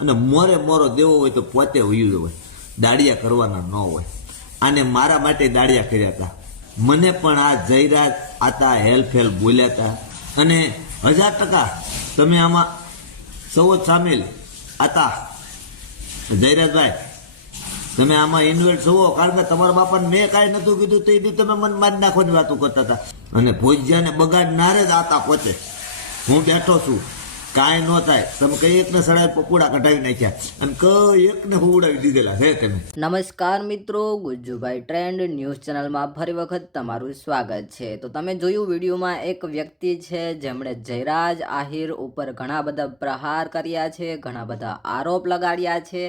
અને મોરે મોરો દેવો હોય તો પોતે વયું હોય, દાડિયા કરવાના ન હોય. આને મારા માટે દાડિયા કર્યા હતા. મને પણ આ જયરાજ આતા હેલ્પ બોલ્યા હતા અને 1000% તમે આમાં સૌ સામેલ આતા જયરાજભાઈ, તમે આમાં ઇન્વેસ્ટ છો, કારણ કે તમારા બાપાને મેં કાંઈ નતું કીધું તો એ તમે મન મારી નાખવાની વાતો કરતા હતા. અને ભોજ્યાને બગાડનારે જ આતા પોતે. હું બેઠો છું, કાંઈ ન થાય. તમે કઈ એકને સડાય પકોડા કઢાવી નાખ્યા અને કઈ એકને ઉડાવી દીધેલા છે તમે. નમસ્કાર મિત્રો, ગુજ્જુભાઈ ટ્રેન્ડ ન્યૂઝ ચેનલમાં ફરી વખત તમારું સ્વાગત છે. તો તમે જોયું વિડીયોમાં એક વ્યક્તિ છે જેમણે જયરાજ આહિર ઉપર ઘણા બધા પ્રહાર કર્યા છે, ઘણા બધા આરોપ લગાડ્યા છે.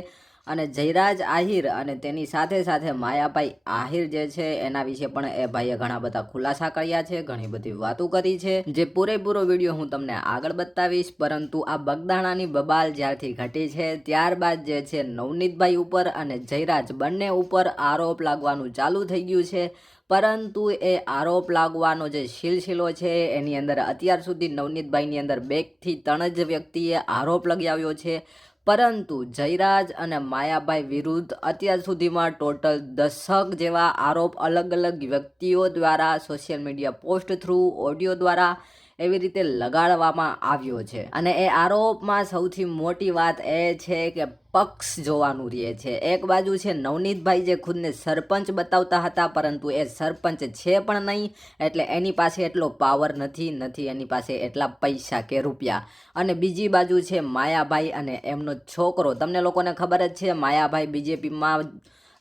અને જયરાજ આહિર અને તેની સાથે સાથે માયાભાઈ આહિર જે છે એના વિશે પણ એ ભાઈએ ઘણા બધા ખુલાસા કર્યા છે, ઘણી બધી વાતો કરી છે, જે પૂરેપૂરો વિડીયો હું તમને આગળ બતાવીશ. પરંતુ આ બગદાણાની બબાલ જ્યારથી ઘટી છે ત્યારબાદ જે છે નવનીતભાઈ ઉપર અને જયરાજ બંને ઉપર આરોપ લાગવાનું ચાલુ થઈ ગયું છે. પરંતુ એ આરોપ લાગવાનો જે સિલસિલો છે એની અંદર અત્યાર સુધી નવનીતભાઈની અંદર 2 થી 3 જ વ્યક્તિએ આરોપ લગાવ્યો છે. પરંતુ જયરાજ અને માયાભાઈ વિરુદ્ધ અત્યાર સુધીમાં ટોટલ 10 જેવા આરોપ અલગ અલગ વ્યક્તિઓ દ્વારા social media post through, audio દ્વારા એવી રીતે લગાડવામાં આવ્યો છે. અને એ આરોપમાં સૌથી મોટી વાત એ છે કે પક્ષ જોવાનું રહે છે. એક બાજુ છે નવનીતભાઈ જે ખુદને સરપંચ બતાવતા હતા, પરંતુ એ સરપંચ છે પણ નહીં, એટલે એની પાસે એટલો પાવર નથી એની પાસે એટલા પૈસા કે રૂપિયા. અને બીજી બાજુ છે માયાભાઈ અને એમનો છોકરો. તમને લોકોને ખબર જ છે માયાભાઈ બીજેપીમાં,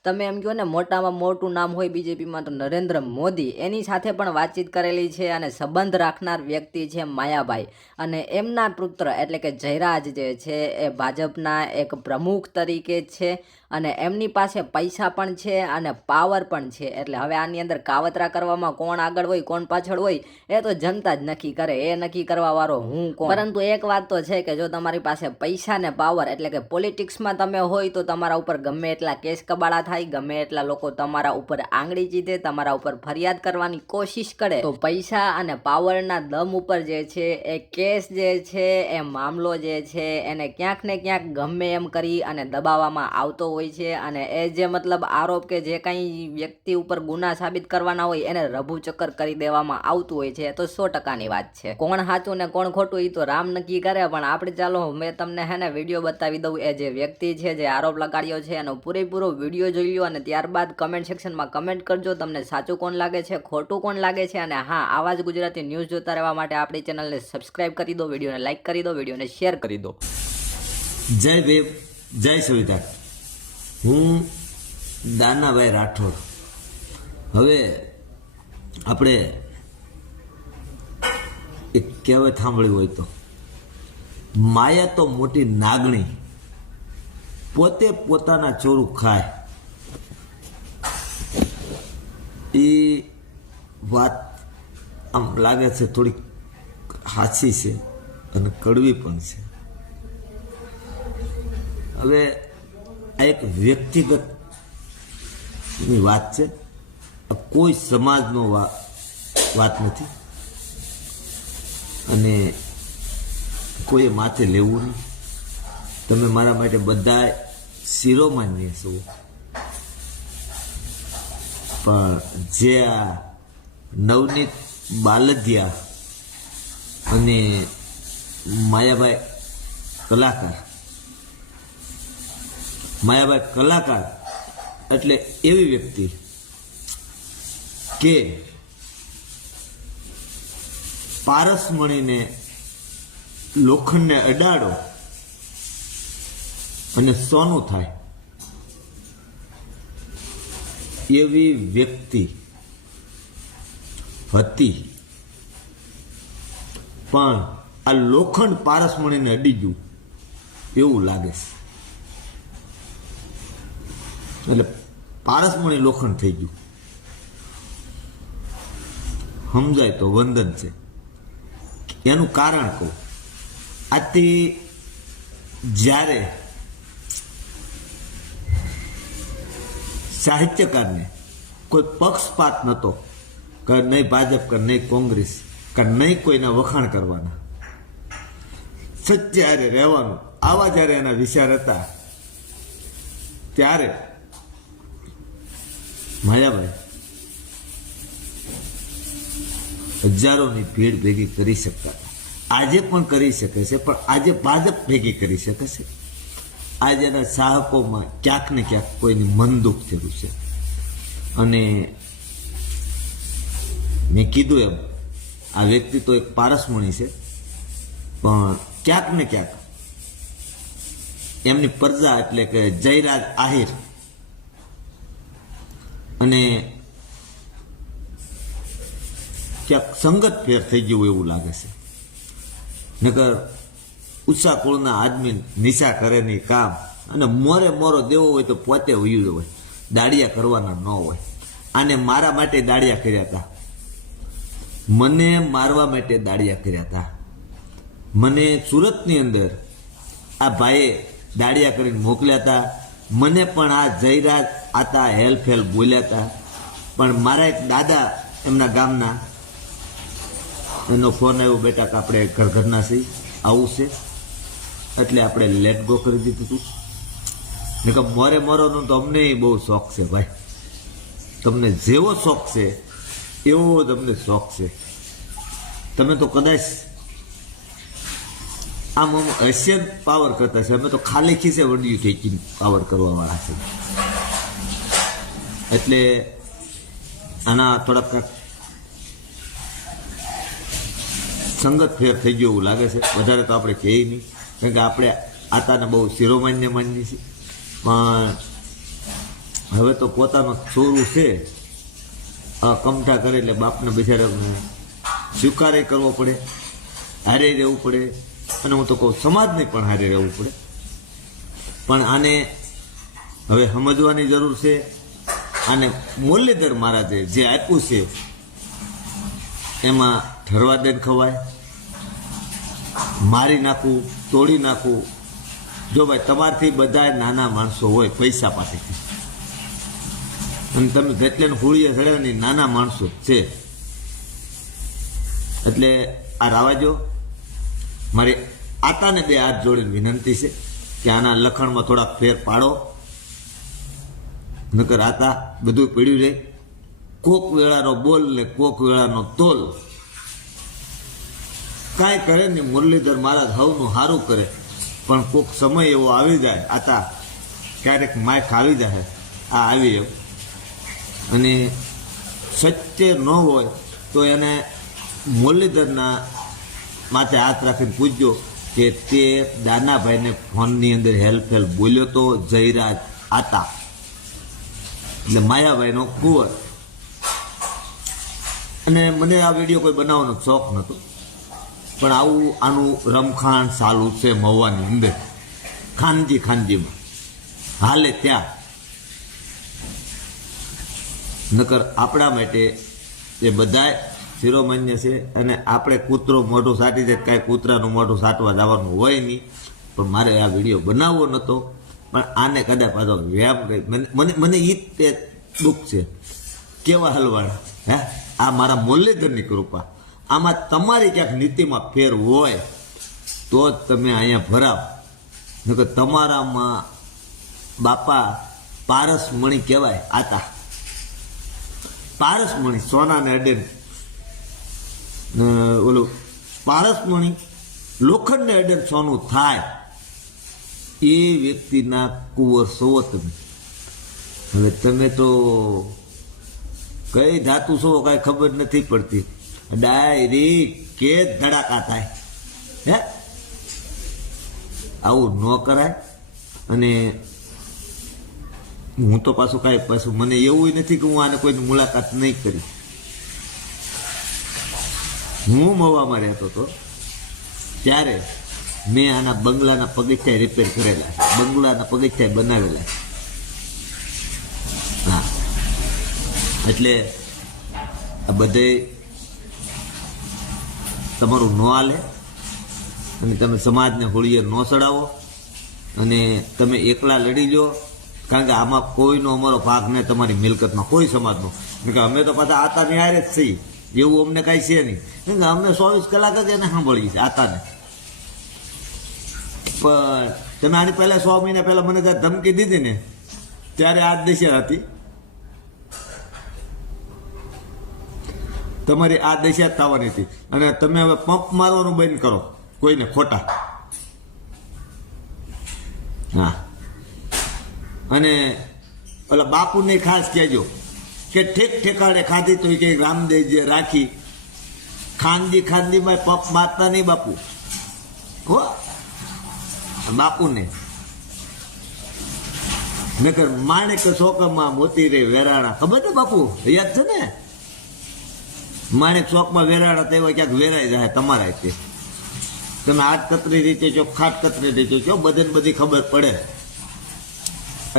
તમે એમ કહો ને મોટામાં મોટું નામ હોય બીજેપીમાં તો નરેન્દ્ર મોદી, એની સાથે પણ વાતચીત કરેલી છે અને સંબંધ રાખનાર વ્યક્તિ છે માયાભાઈ. અને એમના પુત્ર એટલે કે જયરાજ જે છે એ ભાજપના એક પ્રમુખ તરીકે છે અને એમની પાસે પૈસા પણ છે અને પાવર પણ છે. એટલે હવે આની અંદર કાવતરા કરવામાં કોણ આગળ હોય કોણ પાછળ હોય એ તો જનતા જ નક્કી કરે, એ નક્કી કરવા વાળો હું કોણ. પરંતુ એક વાત તો છે કે જો તમારી પાસે પૈસા ને પાવર એટલે કે પોલિટિક્સમાં તમે હોય તો તમારા ઉપર ગમે એટલા કેસ કબાડા થાય, ગમે એટલા લોકો તમારા ઉપર આંગળી ચીધે, તમારા ઉપર ફરિયાદ કરવાની કોશિશ કરે, તો પૈસા અને પાવરના દમ ઉપર જે છે એ કેસ જે છે એ મામલો જે છે એને ક્યાંક ને ક્યાંક ગમે એમ કરી અને દબાવવામાં આવતો હોય છે. અને એ જે મતલબ આરોપ કે જે કંઈ વ્યક્તિ ઉપર ગુના સાબિત કરવાના હોય એને રભુ ચક્કર કરી દેવામાં આવતું હોય છે. તો 100%ની વાત છે. કોણ સાચું ને કોણ ખોટું એ તો રામ નક્કી કરે. પણ આપણે ચાલો મેં તમને હે ને વિડીયો બતાવી દઉં. એ જે વ્યક્તિ છે જે આરોપ લગાડ્યો છે એનો પૂરેપૂરો વિડીયો જોઈ લો અને ત્યારબાદ કમેન્ટ સેક્શનમાં કમેન્ટ કરજો તમને સાચું કોણ લાગે છે, ખોટું કોણ લાગે છે. અને હા, આવા જ ગુજરાતી ન્યૂઝ જોતા રહેવા માટે આપણી ચેનલને સબસ્ક્રાઇબ કરી દો, વિડીયોને લાઇક કરી દો, વિડીયોને શેર કરી દો. જય ભીમ, જય સંવિધાન. હું દાનાભાઈ રાઠોડ. હવે આપણે એક કહેવત સાંભળ્યું હોય તો, માયા તો મોટી નાગણી, પોતે પોતાના ચોરું ખાય. એ વાત આમ લાગે છે થોડી હાચી છે અને કડવી પણ છે. હવે આ એક વ્યક્તિગત ની વાત છે, કોઈ સમાજનો વાત નથી અને કોઈએ માથે લેવું નહીં. તમે મારા માટે બધા શિરોમાન્ય છો, પણ જે આ નવનીત બાલદિયા અને માયાભાઈ કલાકાર એટલે એવી વ્યક્તિ કે પારસમણીને લોખંડને અડાડો અને સોનું થાય એવી વ્યક્તિ હતી. પણ આ લોખંડ પારસમણીને અડી ગયું એવું લાગે છે. એટલે પારસમણી લોખંડ થઈ ગયું. સમજાય તો વંદન છે. એનું કારણ કહું. આથી જ્યારે સાહિત્યકારને કોઈ પક્ષપાત નહોતો કે નહીં ભાજપ કે નહીં કોંગ્રેસ કે નહીં કોઈના વખાણ કરવાના, સચ્ચારે રહેવાનું આવા જ્યારે એના વિચાર હતા ત્યારે માયાભાઈ હજારોની ભીડ ભેગી કરી શકતા હતા. આજે પણ કરી શકે છે, પણ આજે ભાજપ ભેગી કરી શકે છે. આજે એના ચાહકોમાં ક્યાંક ને ક્યાંક કોઈની મન દુઃખ થયું છે. અને મેં કીધું એમ આ વ્યક્તિ તો એક પારસમણી છે, પણ ક્યાંક ને ક્યાંક એમની પ્રજા એટલે કે જયરાજ આહિર અને ક્યાંક સંગત ફેર થઈ ગયું એવું લાગે છે. નકર ઉષા કુળના આદમી નિશા કરે નહીં કામ, અને મોરે મોરો દેવો હોય તો પોતે વયું હોય, દાડિયા કરવાના ન હોય. આને મારા માટે દાડિયા કર્યા હતા, મને મારવા માટે દાડિયા કર્યા હતા. મને સુરતની અંદર આ ભાઈએ દાડિયા કરીને મોકલ્યા હતા. મને પણ આ જયરાજ આતા હેલ્પ બોલ્યા હતા. પણ મારા એક દાદા એમના ગામના એનો ફોન આવ્યો, બેટા કે આપણે ઘરના છીએ, આવું છે. એટલે આપણે લેટ ગો કરી દીધું હતું. ને કે મોરે મોરોનો તો અમને બહુ શોખ છે ભાઈ, તમને જેવો શોખ છે એવો તમને શોખ છે. તમે તો કદાચ આમ હસિયત પાવર કરતા છે, અમે તો ખાલી ખીસે વડિયું ઠેકીને પાવર કરવા વાળા છે. એટલે આના થોડાક સંગત ફેર થઈ ગયો એવું લાગે છે. વધારે તો આપણે કહીએ નહીં, કારણ કે આપણે આતાને બહુ શિરોમાન્ય માનીએ છીએ. પણ હવે તો પોતાનો છોરું છે કમઠા કરે એટલે બાપને બિચારાને સ્વીકારે કરવો પડે, હારે રહેવું પડે. અને હું તો કહું સમાજને પણ હારે રહેવું પડે. પણ આને હવે સમજવાની જરૂર છે. આને મુરલીધર મહારાજે જે આપ્યું છે એમાં ઠરવા દે ખવાય, મારી નાખવું, તોડી નાખવું. જો ભાઈ તમારથી બધા નાના માણસો હોય પૈસા પાસેથી, અને તમે જેટલે હોળીએ ચડે નાના માણસો છે. એટલે આ રાવાજો મારી આતાને બે હાથ જોડીને વિનંતી છે કે આના લખણમાં થોડાક ફેર પાડો. નકર આતા બધું પીડ્યું રહે. કોક વેળાનો બોલ ને કોક વેળાનો તોલ કાંઈ કરે ને. મુરલીધર મહારાજ હવનું સારું કરે, પણ કોક સમય એવો આવી જાય, આતા ક્યારેક માયક આવી જાય. આ આવી એવું, અને સત્ય ન હોય તો એને મુરલીધરના માથે હાથ રાખીને પૂછજો કે તે દાનાભાઈને ફોનની અંદર હેલ્પ બોલ્યો તો જયરાજ આતા, એટલે માયાભાઈનો કુંવર. અને મને આ વિડીયો કોઈ બનાવવાનો શોખ નહોતો, પણ આવું આનું રમખાણ ચાલુ છે મહુવાની અંદર, ખાનજીમાં હાલે ત્યાં. નકર આપણા માટે એ બધા શિરોમાન્ય છે. અને આપણે કૂતરો મોઢું સાટી જાય, કાંઈ કૂતરાનું મોઢું સાટવા જવાનું હોય નહીં. પણ મારે આ વિડીયો બનાવવો નહોતો, પણ આને કદાચ પાછો વ્યામ કરી મને ઈ તે દુઃખ છે. કેવા હલવાડા હે આ મારા મુરલીધરની કૃપા. આમાં તમારી ક્યાંક નીતિમાં ફેર હોય તો જ તમે અહીંયા ભરાવ. નકર તમારામાં બાપા પારસમણી કહેવાય. આતા પારસમણી સોનાને અડે, ઓલું પારસમણી લોખંડને અડે સોનું થાય એ વ્યક્તિના કુંવર છો તમે. હવે તમે તો કઈ ધાતુ છો કાંઈ ખબર નથી પડતી. ડાયરેક્ટ કે ધડાકા થાય હે, આવું ન કરાય. અને હું તો પાછું કાંઈ પાછું મને એવું નથી કે હું આને કોઈની મુલાકાત નહીં કરી. હું મવામાં રહેતો હતો ત્યારે મેં આના બંગલાના પગથિયા રિપેર કરેલા, બંગલાના પગથિયા બનાવેલા. હા, એટલે આ બધે તમારું ન હાલે, અને તમે સમાજને હોળીએ ન ચડાવો, અને તમે એકલા લડી લો. કારણ કે આમાં કોઈનો અમારો ભાગ નહીં, તમારી મિલકતમાં કોઈ સમાજનો. કારણ કે અમે તો પાછા આતાની હારે જ છીએ, એવું અમને કાંઈ છે નહીં. કારણ કે અમે 24 કલાક જ એને સાંભળીએ છીએ આતાને. પણ તમે આની પહેલા 100 મહિના પહેલા મને જ્યારે ધમકી દીધી ને ત્યારે આ દશા હતી. તમારી આ દશા જ થવાની હતી. અને તમે હવે પંપ મારવાનું બંધ કરો કોઈને ખોટા. હા, અને ઓલા બાપુને ખાસ કહેજો કે ઠેક ઠેકાણે ખાધી તો કે રામદેવજી રાખી ખાંદીમાં પંપ મારતા નહીં બાપુ હો. બાપુને નકર માણેક ચોકમાં મોતી રે વેરાણા, ખબર ને બાપુ, યાદ છે ને? માણેક ચોકમાં વેરાણા તેવા ક્યાંક વેરાઈ જાય તમારા તે. તમે હાથ કતરી રીતે છો, ખાટ કતરી રીતે છો, બધાને બધી ખબર પડે.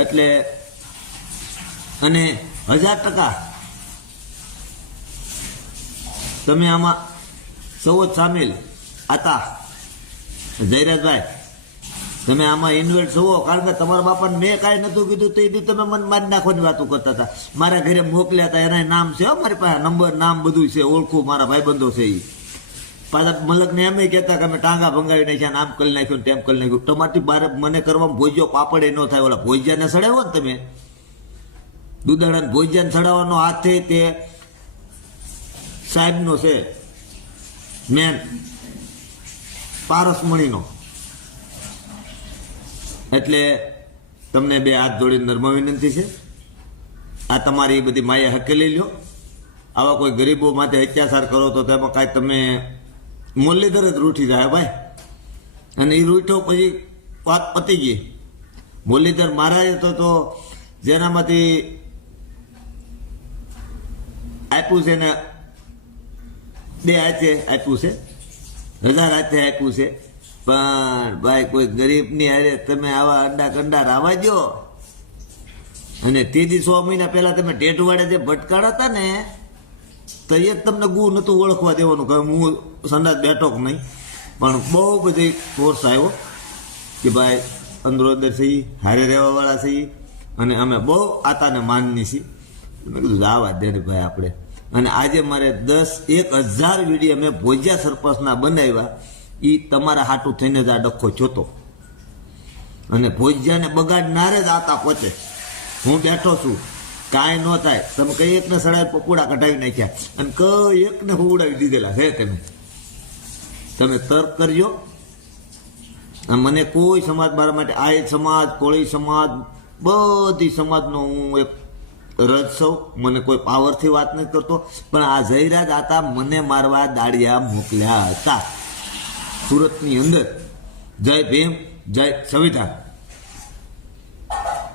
એટલે અને 1000% તમે આમાં સૌ જ સામેલ હતા. જયરાજભાઈ, તમે આમાં ઇન્વેસ્ટ થવો, કારણ કે તમારા બાપાને મેં કાંઈ નહોતું કીધું તો એ તમે મને મારી નાખવાની વાતો કરતા હતા. મારા ઘરે મોકલ્યા હતા, એના નામ છે મારી પાસે, નંબર નામ બધું છે, ઓળખું, મારા ભાઈબંધો છે. એ પાછા મલકને એમ કહેતા કે અમે ટાંગા ભંગાવી નાખ્યા, આમ કરી નાખ્યું, તેમ કરી નાખ્યું. તમારથી બારે મને કરવામાં ભોજ્યો પાપડ ન થાય. ઓલા ભોજ્યાને સડાવો ને તમે, દુધાળાને ભોજ્યાને સડાવવાનો હાથ છે તે સાહેબનો છે, મેન પારસમણીનો. એટલે તમને બે હાથ જોડીને નર્મ વિનંતી છે, આ તમારી બધી માયા હકેલી લ્યો. આવા કોઈ ગરીબો માટે અત્યાચાર કરો તો તેમાં કાંઈ તમે મુરલીધર જ રૂઠી જાય ભાઈ. અને એ રૂઠો પછી વાત પતી ગઈ. મુરલીધર મહારાજ તો જેનામાંથી આપ્યું છે ને 2 હાથે આપ્યું છે, 1000 હાથે આપ્યું છે. પણ ભાઈ કોઈ ગરીબની હારે તમે આવા અંડા કંડા રાવા દો. અને ત્રીજી 100 મહિના પહેલા તમે ટેટવાડે જે ભટકાડા હતા ને, તો એ તમને ગુ નતું ઓળખવા દેવાનું કે હું સંડાસ બેઠો કે નહીં. પણ બહુ બધી ફોર્સ આવ્યો કે ભાઈ અંદરો અંદર છીએ, હારે રહેવાવાળા છીએ, અને અમે બહુ આતાને માનની છીએ. મેં કીધું આવા દે ને ભાઈ આપણે. અને આજે મારે 10,000 વિડીયો મેં ભોજ્યા સરપંચના બનાવ્યા. એ તમારા હાટું થઈને જ આ ડખો જોતો. અને ભોજ્યાને બગાડનારે જ આતા પહોંચે. હું બેઠો છું, કાંઈ ન થાય. તમે કઈ એકને સડાય પપોડા કઢાવી નાખ્યા, અને કઈ એકને ઉડાવી દીધેલા છે. તમે તર્ક કરજો. મને કોઈ સમાજ મારા માટે, આહિર સમાજ, કોળી સમાજ, બધી સમાજનો હું એક રજ સૌ. મને કોઈ પાવરથી વાત નથી કરતો. પણ આ જયરાજ આતા મને મારવા દાડિયા મોકલ્યા હતા સુરતની અંદર. જય ભીમ, જય સંવિધાન.